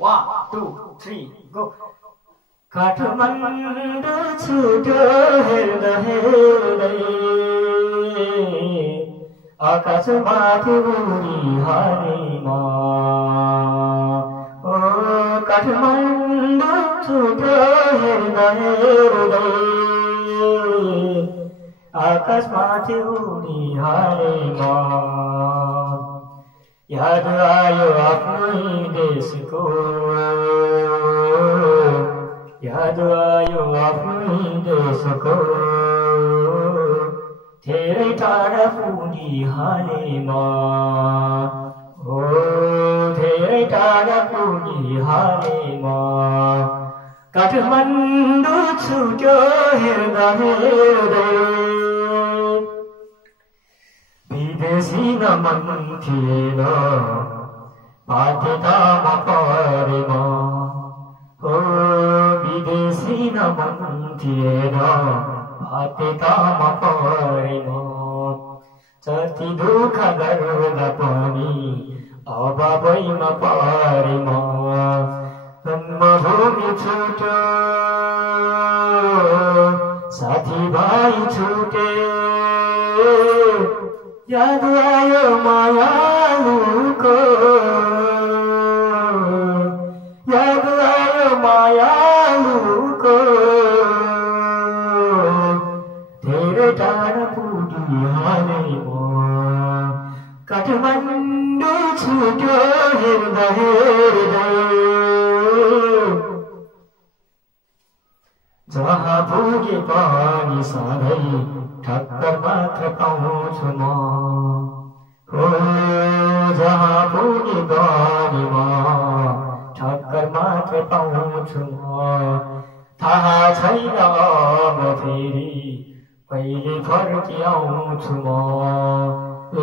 1, 2, 3, go. Kathmandu छुट्यो हेर्दा हेर्दै आकाशमाथि उनी हालेमा ओ काठमाडौँ छुट्यो हेर्दा हेर्दै आकाशमाथि उनी हालेमा याद आयो आफ्नै देशको याद आयो आफ्नै देशको धेरै टाढा पुगी हालेमा हो धेरै टाढा पुगी हालेमा काठमाडौँ छुट्यो हेर्दा हेर्दै विदेशी न मन थिएन बाध्यतामा परेमा हो विदेशी न मन थिएन बाध्यतामा परेमा जति दुःख गर्दा पनि अभावैमा परेमा जन्मभूमि छुट्यो साथीभाइ छुटे याद आयो मायालुको याद आयो मायालुको धेरै टाढा पुगी हालेमा काठमाडौँ छुट्यो हेर्दा हेर्दै जहाँ पुगे पनि सधैँ ठक्कर मात्र पाउँछु म हो जहाँ पुगे पनि म ठक्कर मात्र पाउँछु म थाहा छैन अब फेरि कहिले फर्की आउँछु म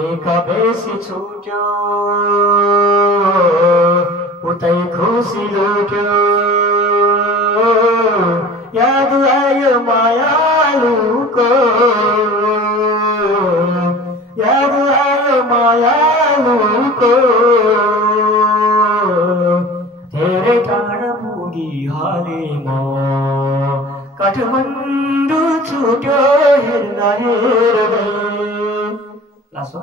एक बेसी छुट्यो उतै खुसी लुट्यो याद आयो मायालुको याद आयो मायालुको धेरै टाढा पुगी हालेमा काठमाडौँ छुट्यो हेर्दा हेर्दै लास्ट